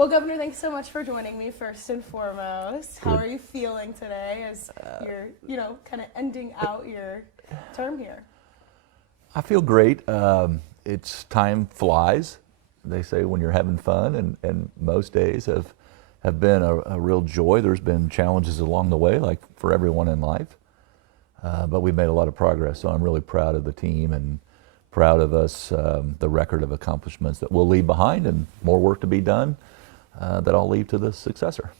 Well, Governor, thanks so much for joining me first and foremost. How are you feeling today as you're, kind of ending out your term here? I feel great. It's time flies, they say, when you're having fun, and most days have been a real joy. There's been challenges along the way, like for everyone in life, but we've made a lot of progress, so I'm really proud of the team and proud of us, the record of accomplishments that we'll leave behind and more work to be done that I'll leave to the successor.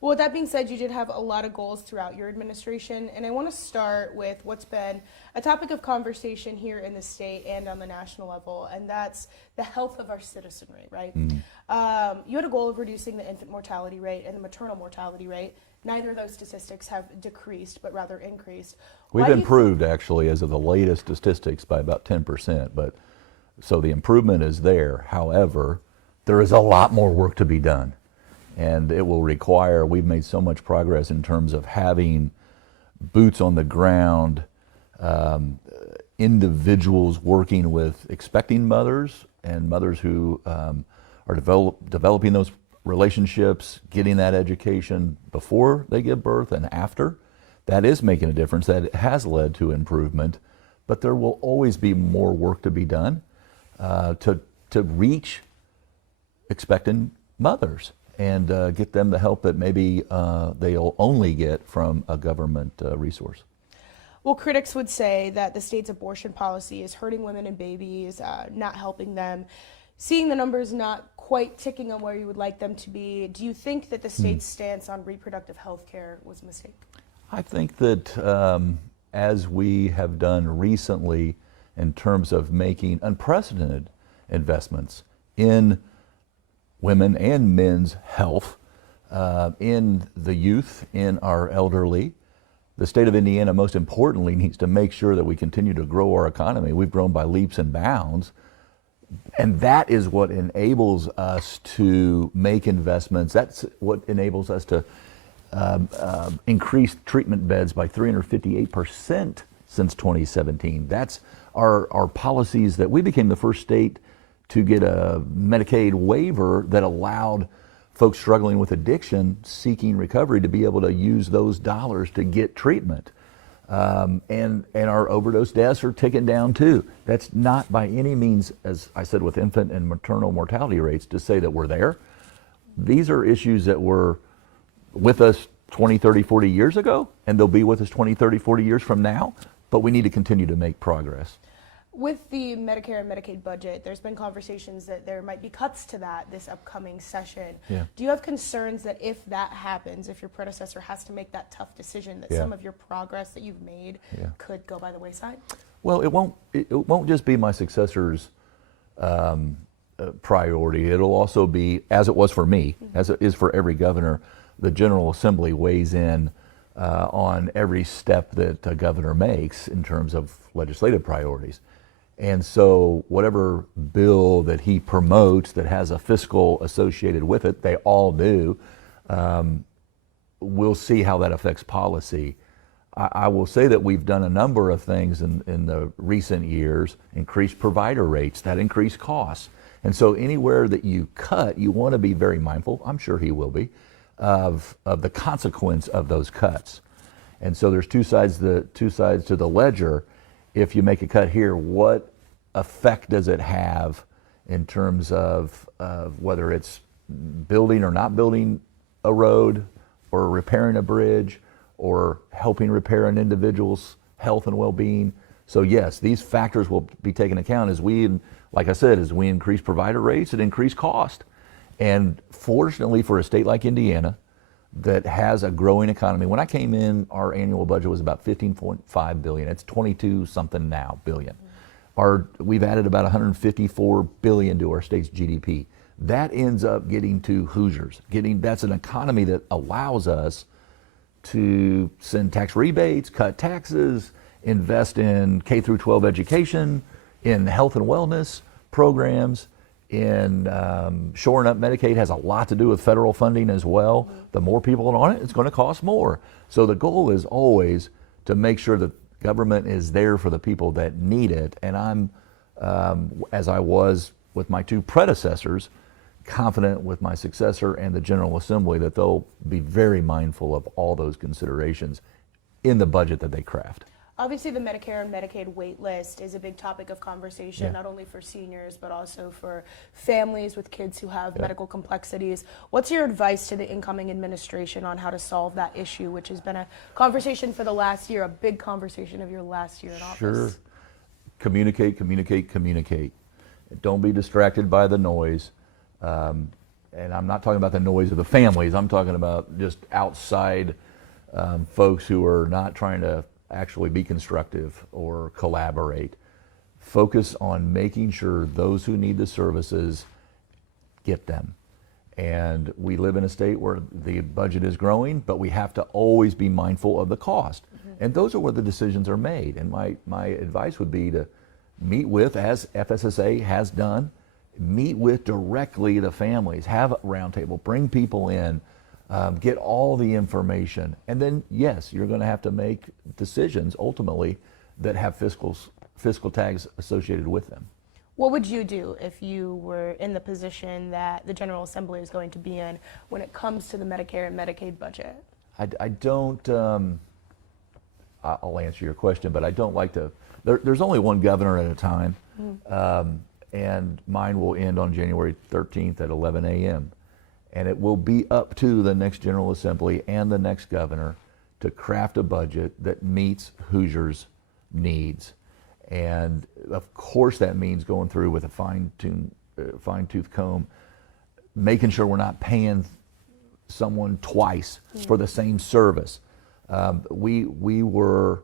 Well, with that being said, you did have a lot of goals throughout your administration, and I want to start with what's been a topic of conversation here in the state and on the national level, and that's the health of our citizenry, right? You had a goal of reducing the infant mortality rate and the maternal mortality rate. Neither of those statistics have decreased, but rather increased. We've improved, actually, as of the latest statistics, by about 10%, so the improvement is there. However, there is a lot more work to be done. And it will require, we've made so much progress in terms of having boots on the ground, individuals working with expecting mothers and mothers who are developing those relationships, getting that education before they give birth and after. That is making a difference. That has led to improvement, but there will always be more work to be done to reach expectant mothers and get them the help that maybe they'll only get from a government resource. Well, critics would say that the state's abortion policy is hurting women and babies, not helping them. Seeing the numbers not quite ticking on where you would like them to be, do you think that the state's stance on reproductive health care was a mistake? I think that as we have done recently in terms of making unprecedented investments in women and men's health, in the youth, in our elderly. The state of Indiana, most importantly, needs to make sure that we continue to grow our economy. We've grown by leaps and bounds, and that is what enables us to make investments. That's what enables us to increase treatment beds by 358% since 2017. That's our policies that we became the first state to get a Medicaid waiver that allowed folks struggling with addiction, seeking recovery, to be able to use those dollars to get treatment. And our overdose deaths are ticking down too. That's not by any means, as I said, with infant and maternal mortality rates, to say that we're there. These are issues that were with us 20, 30, 40 years ago, and they'll be with us 20, 30, 40 years from now, but we need to continue to make progress. With the Medicare and Medicaid budget, there's been conversations that there might be cuts to that this upcoming session. Yeah. Do you have concerns that if that happens, if your predecessor has to make that tough decision, that some of your progress that you've made could go by the wayside? Well, it won't just be my successor's priority. It'll also be, as it was for me, as it is for every governor, the General Assembly weighs in on every step that a governor makes in terms of legislative priorities. And so whatever bill that he promotes that has a fiscal associated with it, they all do, we'll see how that affects policy. I will say that we've done a number of things in the recent years, increased provider rates, that increased costs. And so anywhere that you cut, you want to be very mindful, I'm sure he will be, of the consequence of those cuts. And so there's two sides to the ledger. If you make a cut here, what effect does it have in terms of whether it's building or not building a road, or repairing a bridge, or helping repair an individual's health and well-being? So yes, these factors will be taken account as we, like I said, as we increase provider rates, it increase cost. And fortunately for a state like Indiana that has a growing economy, when I came in, our annual budget was about $15.5 billion. It's 22 something now billion. We've added about $154 billion to our state's GDP. That ends up getting to Hoosiers. That's an economy that allows us to send tax rebates, cut taxes, invest in K through 12 education, in health and wellness programs, in shoring up Medicaid. Has a lot to do with federal funding as well. The more people on it, it's going to cost more. So the goal is always to make sure that government is there for the people that need it. And I'm, as I was with my two predecessors, confident with my successor and the General Assembly that they'll be very mindful of all those considerations in the budget that they craft. Obviously, the Medicare and Medicaid wait list is a big topic of conversation, Yeah. not only for seniors, but also for families with kids who have medical complexities. What's your advice to the incoming administration on how to solve that issue, which has been a conversation for the last year, a big conversation of your last year in office? Sure. Communicate, communicate, communicate. Don't be distracted by the noise. And I'm not talking about the noise of the families. I'm talking about just outside folks who are not trying to actually be constructive or collaborate. Focus on making sure those who need the services get them. And we live in a state where the budget is growing, but we have to always be mindful of the cost. And those are where the decisions are made. And my advice would be to meet with, as FSSA has done, meet with directly the families, have a roundtable, bring people in, get all the information. And then, yes, you're going to have to make decisions ultimately that have fiscal tags associated with them. What would you do if you were in the position that the General Assembly is going to be in when it comes to the Medicare and Medicaid budget? I don't, I'll answer your question, but I don't like to, there's only one governor at a time, and mine will end on January 13th at 11 a.m. And it will be up to the next General Assembly and the next governor to craft a budget that meets Hoosiers' needs. And of course that means going through with a fine-tooth comb, making sure we're not paying someone twice for the same service. We were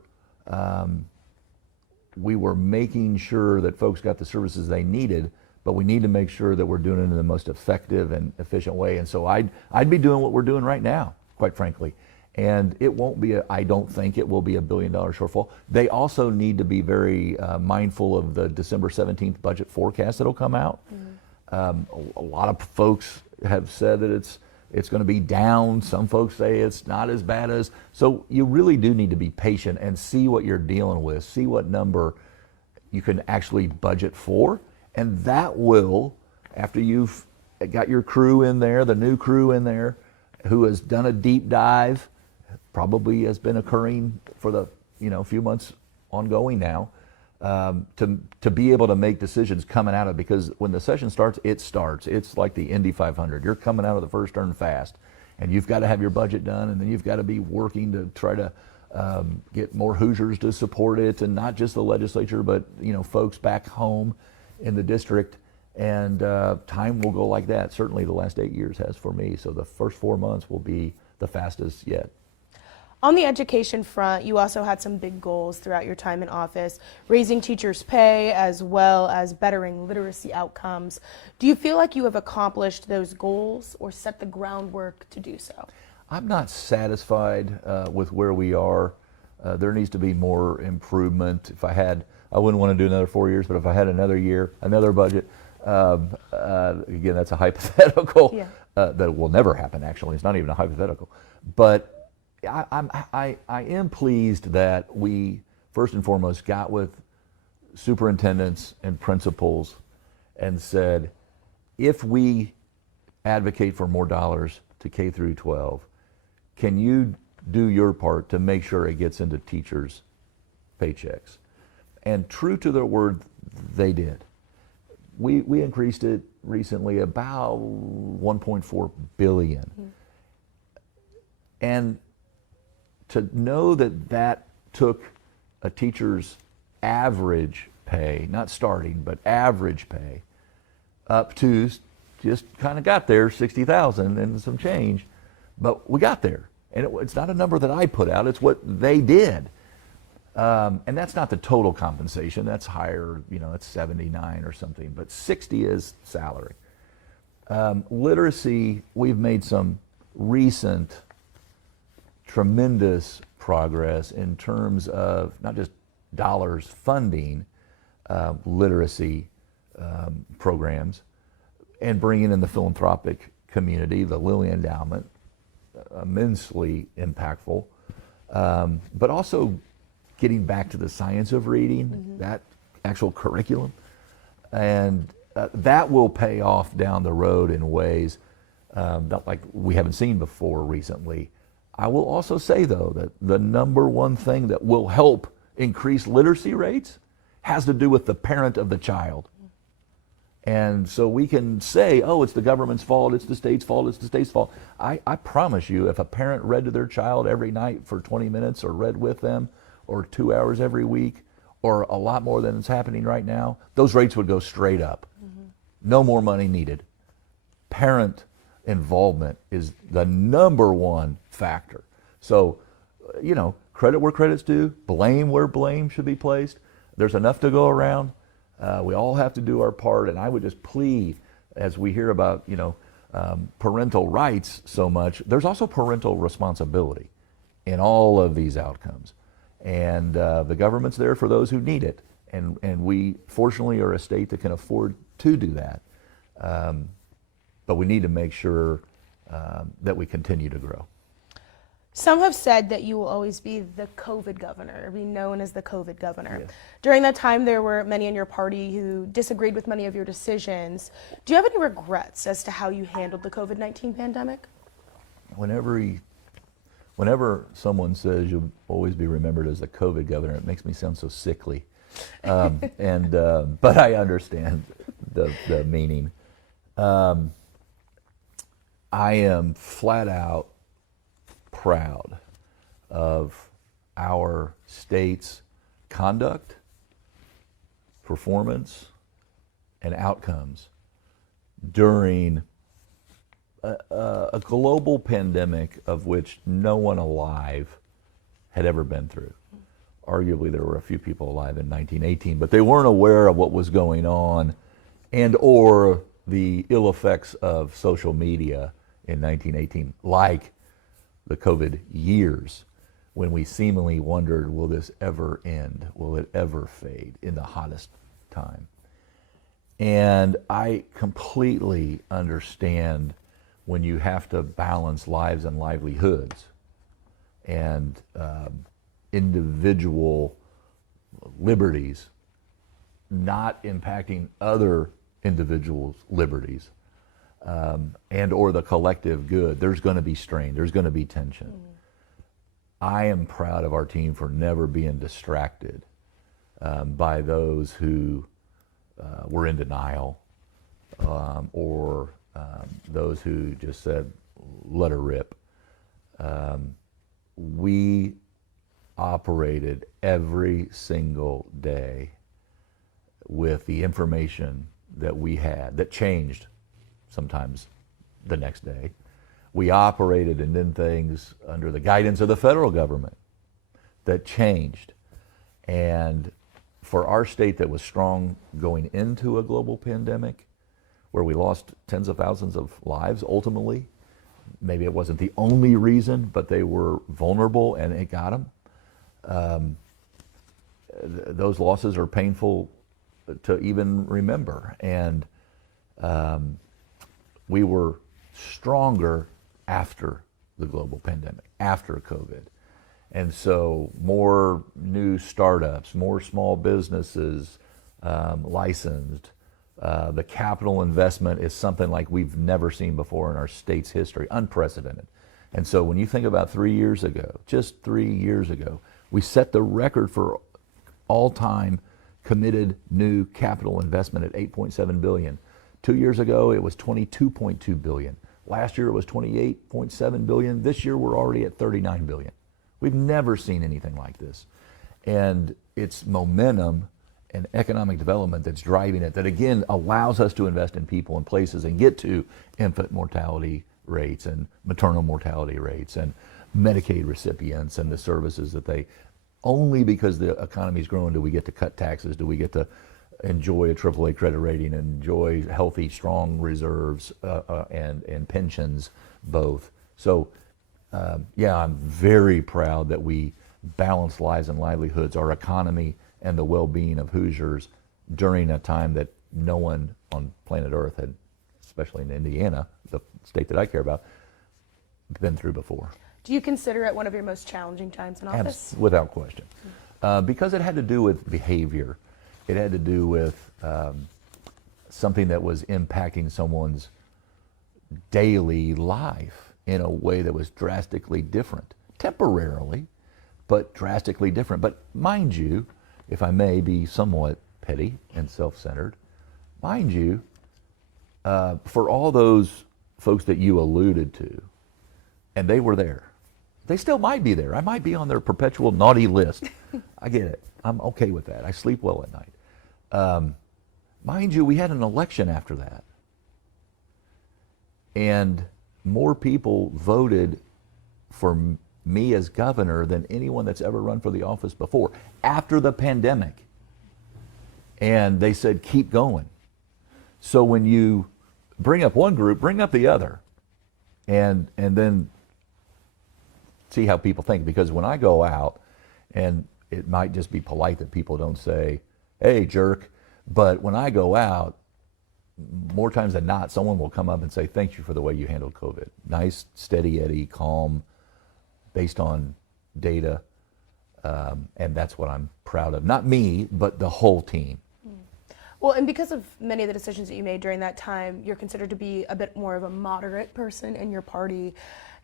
making sure that folks got the services they needed, but we need to make sure that we're doing it in the most effective and efficient way. And so I'd be doing what we're doing right now, quite frankly. And it won't be I don't think it will be $1 billion shortfall. They also need to be very mindful of the December 17th budget forecast that'll come out. A lot of folks have said that it's going to be down. Some folks say it's not as bad as. So you really do need to be patient and see what you're dealing with, see what number you can actually budget for. And that will, after you've got your crew in there, the new crew in there, who has done a deep dive, probably has been occurring for the few months ongoing now, to be able to make decisions coming out of, because when the session starts, it's like the Indy 500. You're coming out of the first turn fast, and you've got to have your budget done, and then you've got to be working to try to get more Hoosiers to support it, and not just the legislature, but folks back home in the district. And time will go like that. Certainly the last 8 years has for me. So the first 4 months will be the fastest yet. On the education front, you also had some big goals throughout your time in office, raising teachers' pay as well as bettering literacy outcomes. Do you feel like you have accomplished those goals or set the groundwork to do so? I'm not satisfied with where we are. There needs to be more improvement. I wouldn't want to do another 4 years, but if I had another year, another budget, again, that's a hypothetical that will never happen, actually. It's not even a hypothetical. But I am pleased that we, first and foremost, got with superintendents and principals and said, if we advocate for more dollars to K through 12, can you do your part to make sure it gets into teachers' paychecks? And true to their word, they did. We increased it recently about $1.4 billion. And to know that took a teacher's average pay, not starting, but average pay, up to just kind of got there, 60,000 and some change, but we got there. And it's not a number that I put out, it's what they did. And that's not the total compensation, that's higher, it's 79 or something, but 60 is salary. Literacy, we've made some recent tremendous progress in terms of not just dollars funding literacy programs and bringing in the philanthropic community, the Lilly Endowment, immensely impactful, but also getting back to the science of reading, that actual curriculum, and that will pay off down the road in ways that like we haven't seen before recently. I will also say, though, that the number one thing that will help increase literacy rates has to do with the parent of the child. And so we can say, oh, it's the government's fault, it's the state's fault, it's the state's fault. I promise you, if a parent read to their child every night for 20 minutes or read with them or 2 hours every week or a lot more than is happening right now, those rates would go straight up. Mm-hmm. No more money needed. Parent involvement is the number one factor. So, credit where credit's due, blame where blame should be placed. There's enough to go around. We all have to do our part, and I would just plead, as we hear about, parental rights so much, there's also parental responsibility in all of these outcomes. And the government's there for those who need it, and we fortunately are a state that can afford to do that. But we need to make sure that we continue to grow. Some have said that you will always be the COVID governor, or be known as the COVID governor. Yes. During that time, there were many in your party who disagreed with many of your decisions. Do you have any regrets as to how you handled the COVID-19 pandemic? Whenever someone says you'll always be remembered as the COVID governor, it makes me sound so sickly. But I understand the meaning. I am flat out proud of our state's conduct, performance, and outcomes during a global pandemic of which no one alive had ever been through. Arguably, there were a few people alive in 1918, but they weren't aware of what was going on and or the ill effects of social media in 1918, like the COVID years, when we seemingly wondered, will this ever end? Will it ever fade in the hottest time? And I completely understand when you have to balance lives and livelihoods and individual liberties not impacting other individuals' liberties. And or the collective good. There's going to be strain. There's going to be tension. I am proud of our team for never being distracted by those who were in denial or those who just said, let her rip. We operated every single day with the information that we had that changed sometimes the next day. We operated and did things under the guidance of the federal government that changed. And for our state that was strong going into a global pandemic, where we lost tens of thousands of lives ultimately, maybe it wasn't the only reason, but they were vulnerable and it got them. Those losses are painful to even remember. And we were stronger after the global pandemic, after COVID. And so more new startups, more small businesses licensed. The capital investment is something like we've never seen before in our state's history, unprecedented. And so when you think about 3 years ago, just 3 years ago, we set the record for all-time committed new capital investment at $8.7 billion. 2 years ago, it was $22.2 billion. Last year, it was $28.7 billion. This year, we're already at $39 billion. We've never seen anything like this. And it's momentum and economic development that's driving it, that again allows us to invest in people and places and get to infant mortality rates and maternal mortality rates and Medicaid recipients and the services that they, only because the economy's growing do we get to cut taxes, do we get to enjoy a AAA credit rating, enjoy healthy, strong reserves and pensions both. So yeah, I'm very proud that we balanced lives and livelihoods, our economy, and the well-being of Hoosiers during a time that no one on planet Earth had, especially in Indiana, the state that I care about, been through before. Do you consider it one of your most challenging times in office? Without question. Because it had to do with behavior. It had to do with something that was impacting someone's daily life in a way that was drastically different, temporarily, but drastically different. But mind you, if I may be somewhat petty and self-centered, mind you, for all those folks that you alluded to, and they were there, they still might be there. I might be on their perpetual naughty list. I get it. I'm okay with that. I sleep well at night. Mind you, we had an election after that. And more people voted for me as governor than anyone that's ever run for the office before, after the pandemic. And they said, keep going. So when you bring up one group, bring up the other. And then see how people think. Because when I go out, and it might just be polite that people don't say, hey, jerk, but when I go out, more times than not, someone will come up and say, thank you for the way you handled COVID. Nice, steady Eddie, calm, based on data, and that's what I'm proud of. Not me, but the whole team. Well, and because of many of the decisions that you made during that time, you're considered to be a bit more of a moderate person in your party.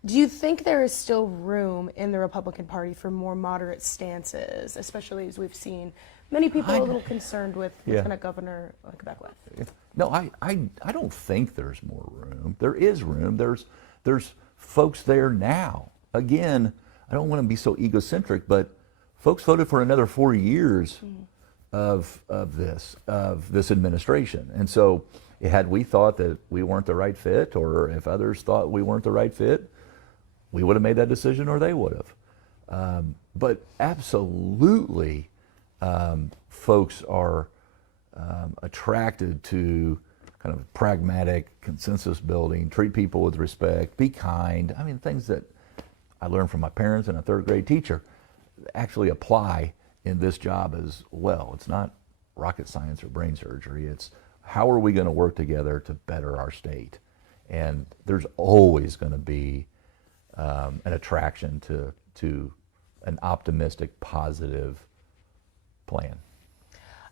Do you think there is still room in the Republican Party for more moderate stances, especially as we've seen many people a little concerned with Lieutenant Governor Beckwith? No, I don't think there's more room. There is room. There's folks there now. Again, I don't want to be so egocentric, but folks voted for another 4 years of this administration. And so had we thought that we weren't the right fit, or if others thought we weren't the right fit, we would have made that decision, or they would have. But absolutely, folks are attracted to kind of pragmatic consensus building, treat people with respect, be kind. I mean, things that I learned from my parents and a third grade teacher actually apply in this job as well. It's not rocket science or brain surgery. It's how are we going to work together to better our state? And there's always going to be an attraction to an optimistic, positive plan.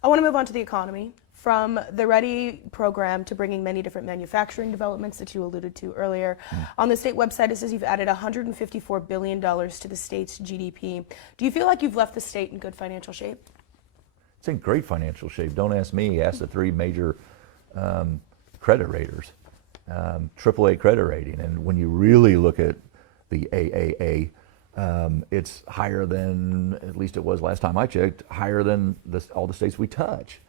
I want to move on to the economy. From the READY program to bringing many different manufacturing developments that you alluded to earlier. On the state website, it says you've added $154 billion to the state's GDP. Do you feel like you've left the state in good financial shape? It's in great financial shape. Don't ask me, ask the three major credit raters, AAA credit rating. And when you really look at the AAA, it's higher than, at least it was last time I checked, higher than all the states we touch.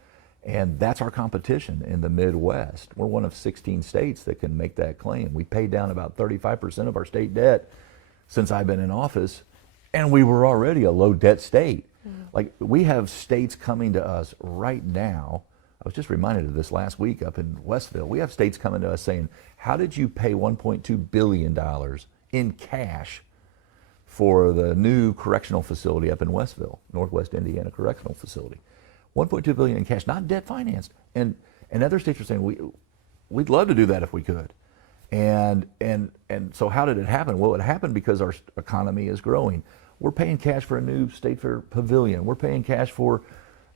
And that's our competition in the Midwest. We're one of 16 states that can make that claim. We paid down about 35% of our state debt since I've been in office, and we were already a low debt state. Like, we have states coming to us right now. I was just reminded of this last week up in Westville. We have states coming to us saying, how did you pay $1.2 billion in cash for the new correctional facility up in Westville, Northwest Indiana Correctional Facility? 1.2 billion in cash, not debt financed. And other states are saying we'd love to do that if we could. And so how did it happen? Well, it happened because our economy is growing. We're paying cash for a new State Fair pavilion. We're paying cash for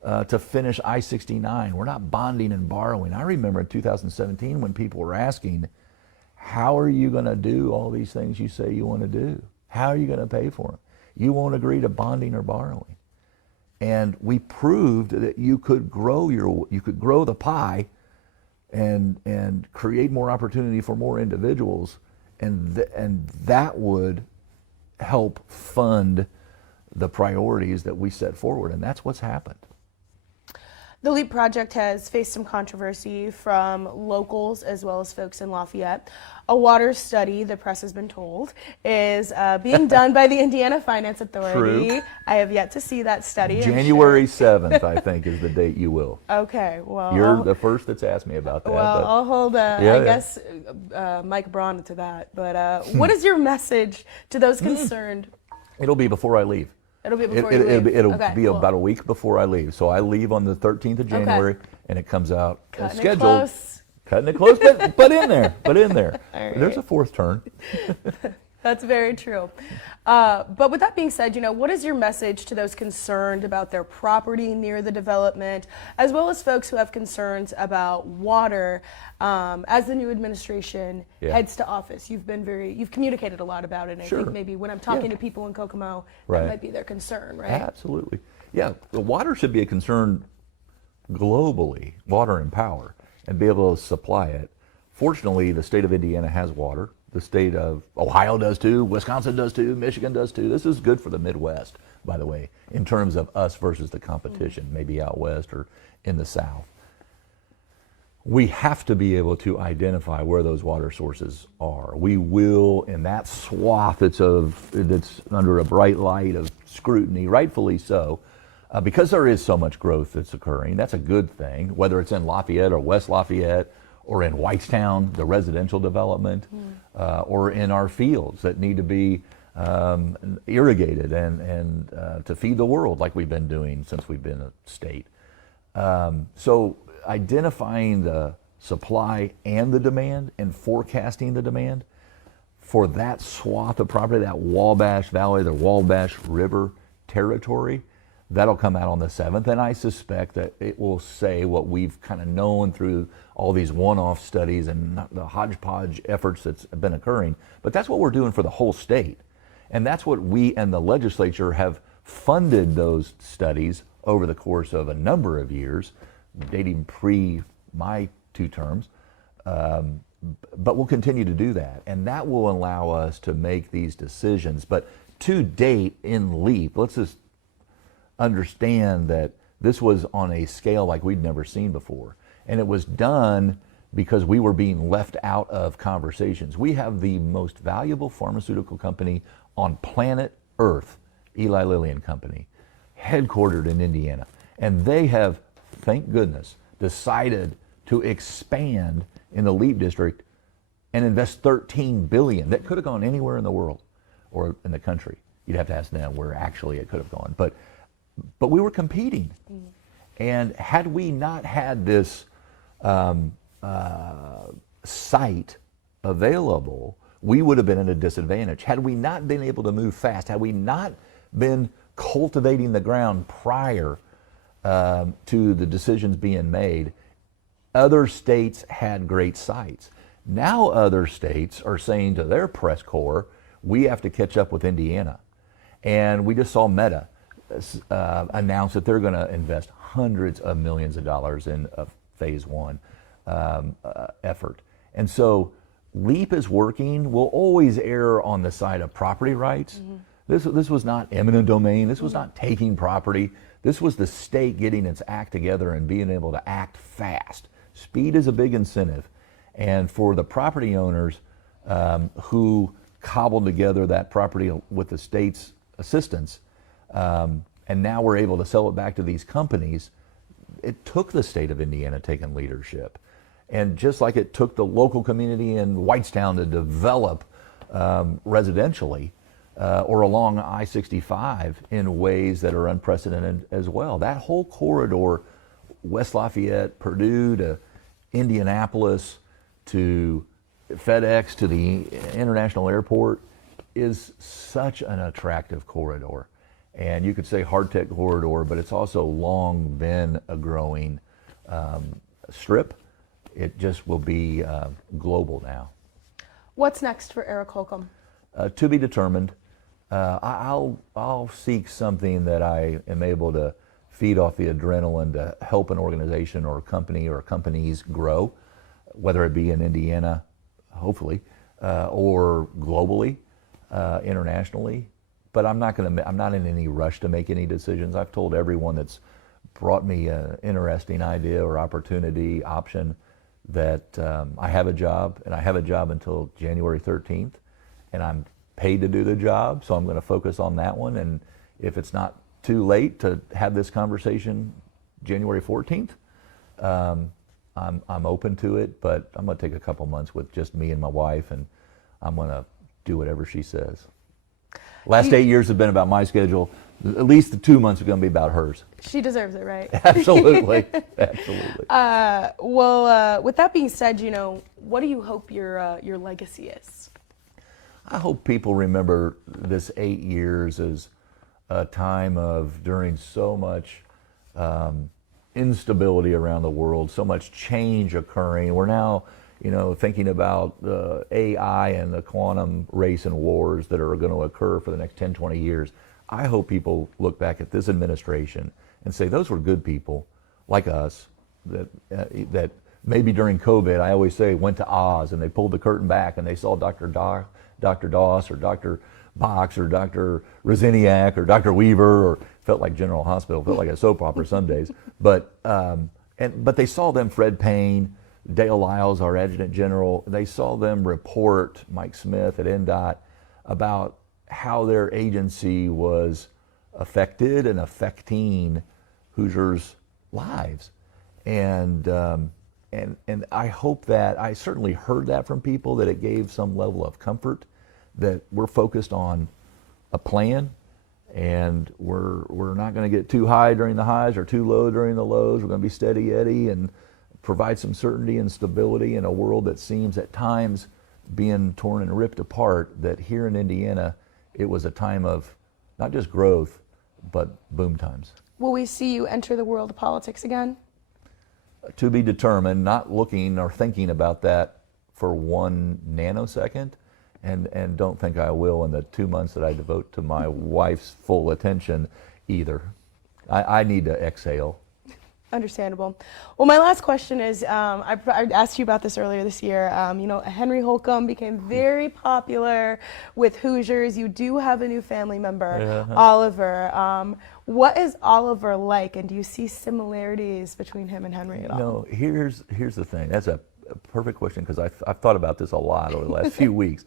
to finish I-69. We're not bonding and borrowing. I remember in 2017 when people were asking, how are you going to do all these things you say you want to do? How are you going to pay for them? You won't agree to bonding or borrowing. And we proved that you could grow the pie and create more opportunity for more individuals, and that would help fund the priorities that we set forward, and that's what's happened. The LEAP project has faced some controversy from locals as well as folks in Lafayette. A water study, the press has been told, is being done by the Indiana Finance Authority. True. I have yet to see that study. January 7th, I think, is the date you will. Okay, well. You're the first that's asked me about that. Well, but I'll hold, guess, Mike Braun to that. But what is your message to those concerned? It'll be before I leave. It'll be before you leave? It'll be about a week before I leave. So I leave on the 13th of January, and it comes out as scheduled. Cutting it close, but in there. All right. There's a fourth turn. That's very true. But with that being said, what is your message to those concerned about their property near the development, as well as folks who have concerns about water as the new administration heads to office? You've communicated a lot about it. And I think maybe when I'm talking to people in Kokomo, that might be their concern, right? Absolutely. Yeah, the water should be a concern globally, water and power, and be able to supply it. Fortunately, the state of Indiana has water. The state of Ohio does too, Wisconsin does too, Michigan does too. This is good for the Midwest, by the way, in terms of us versus the competition, maybe out west or in the South. We have to be able to identify where those water sources are. We will, in that swath that's under a bright light of scrutiny, rightfully so, because there is so much growth that's occurring. That's a good thing, whether it's in Lafayette or West Lafayette, or in Whitestown, the residential development, or in our fields that need to be irrigated and to feed the world like we've been doing since we've been a state. So identifying the supply and the demand and forecasting the demand for that swath of property, that Wabash Valley, the Wabash River territory, that'll come out on the 7th, and I suspect that it will say what we've kind of known through all these one-off studies and the hodgepodge efforts that's been occurring. But that's what we're doing for the whole state. And that's what we and the legislature have funded those studies over the course of a number of years, dating pre my 2 terms. But we'll continue to do that. And that will allow us to make these decisions. But to date in LEAP, let's just understand that this was on a scale like we'd never seen before. And it was done because we were being left out of conversations. We have the most valuable pharmaceutical company on planet Earth, Eli Lilly and Company, headquartered in Indiana. And they have, thank goodness, decided to expand in the LEAP district and invest $13 billion. That could have gone anywhere in the world or in the country. You'd have to ask them where actually it could have gone. But we were competing. And had we not had this site available, we would have been at a disadvantage. Had we not been able to move fast, had we not been cultivating the ground prior to the decisions being made, other states had great sites. Now other states are saying to their press corps, we have to catch up with Indiana. And we just saw Meta announce that they're going to invest hundreds of millions of dollars in a phase 1 effort. And so LEAP is working. We'll always err on the side of property rights. This was not eminent domain. This was not taking property. This was the state getting its act together and being able to act fast. Speed is a big incentive. And for the property owners who cobbled together that property with the state's assistance, and now we're able to sell it back to these companies, it took the state of Indiana taking leadership. And just like it took the local community in Whitestown to develop residentially or along I-65 in ways that are unprecedented as well. That whole corridor, West Lafayette, Purdue to Indianapolis to FedEx to the international airport, is such an attractive corridor. And you could say hard-tech corridor, but it's also long been a growing strip. It just will be global now. What's next for Eric Holcomb? To be determined. I'll seek something that I am able to feed off the adrenaline to help an organization or a company or companies grow, whether it be in Indiana, hopefully, or globally, internationally. But I'm not in any rush to make any decisions. I've told everyone that's brought me an interesting idea or opportunity, option, that I have a job, and I have a job until January 13th, and I'm paid to do the job, so I'm going to focus on that one. And if it's not too late to have this conversation January 14th, I'm open to it, but I'm going to take a couple months with just me and my wife, and I'm going to do whatever she says. Last 8 years have been about my schedule. At least the 2 months are going to be about hers. She deserves it, right? Absolutely, absolutely. Well, with that being said, what do you hope your legacy is? I hope people remember this 8 years as a time of, during so much instability around the world, so much change occurring. We're now, thinking about AI and the quantum race and wars that are going to occur for the next 10, 20 years. I hope people look back at this administration and say those were good people like us that maybe during COVID, I always say, went to Oz and they pulled the curtain back and they saw Dr. Doss or Dr. Box or Dr. Rosiniak or Dr. Weaver, or felt like General Hospital, felt like a soap opera some days. But they saw them, Fred Payne, Dale Lyles, our Adjutant General, they saw them report, Mike Smith at NDOT, about how their agency was affected and affecting Hoosiers' lives. And I hope that, I certainly heard that from people, that it gave some level of comfort that we're focused on a plan, and we're not going to get too high during the highs or too low during the lows. We're going to be steady Eddie and provide some certainty and stability in a world that seems at times being torn and ripped apart. That here in Indiana, it was a time of not just growth, but boom times. Will we see you enter the world of politics again? To be determined, not looking or thinking about that for 1 nanosecond, and don't think I will in the 2 months that I devote to my wife's full attention either. I need to exhale. Understandable. Well, my last question is, I asked you about this earlier this year. Henry Holcomb became very popular with Hoosiers. You do have a new family member, Oliver. What is Oliver like, and do you see similarities between him and Henry at all? No, here's the thing. That's a perfect question, because I've thought about this a lot over the last few weeks.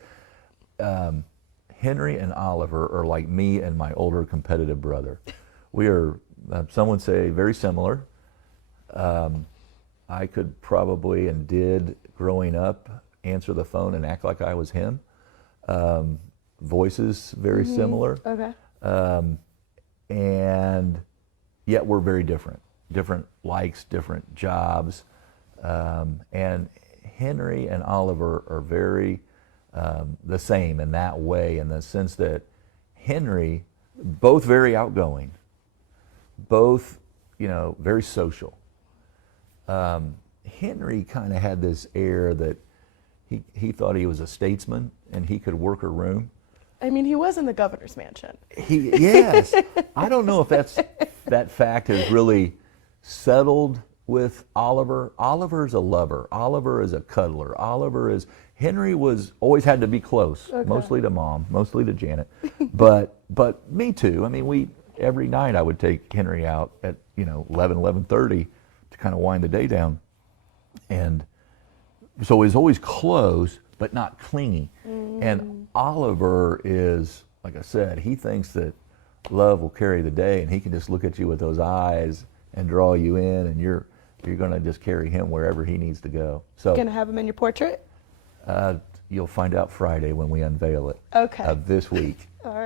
Henry and Oliver are like me and my older competitive brother. We are, some would say, very similar. I could probably, and did growing up, answer the phone and act like I was him. Voices very similar. Okay. And yet we're very different. Different likes, different jobs. And Henry and Oliver are very the same in that way, in the sense that Henry, both very outgoing, both, very social. Henry kind of had this air that he thought he was a statesman and he could work a room. I mean, he was in the governor's mansion. Yes. I don't know if that fact has really settled with Oliver. Oliver's a lover. Oliver is a cuddler. Henry was always had to be close, mostly to Mom, mostly to Janet. But me too. I mean, every night I would take Henry out at 11:30 to kind of wind the day down. And so he was always close, but not clingy. And Oliver is, like I said, he thinks that love will carry the day, and he can just look at you with those eyes and draw you in, and you're going to just carry him wherever he needs to go. So Going to have him in your portrait? you'll find out Friday when we unveil it. Okay. This week. All right.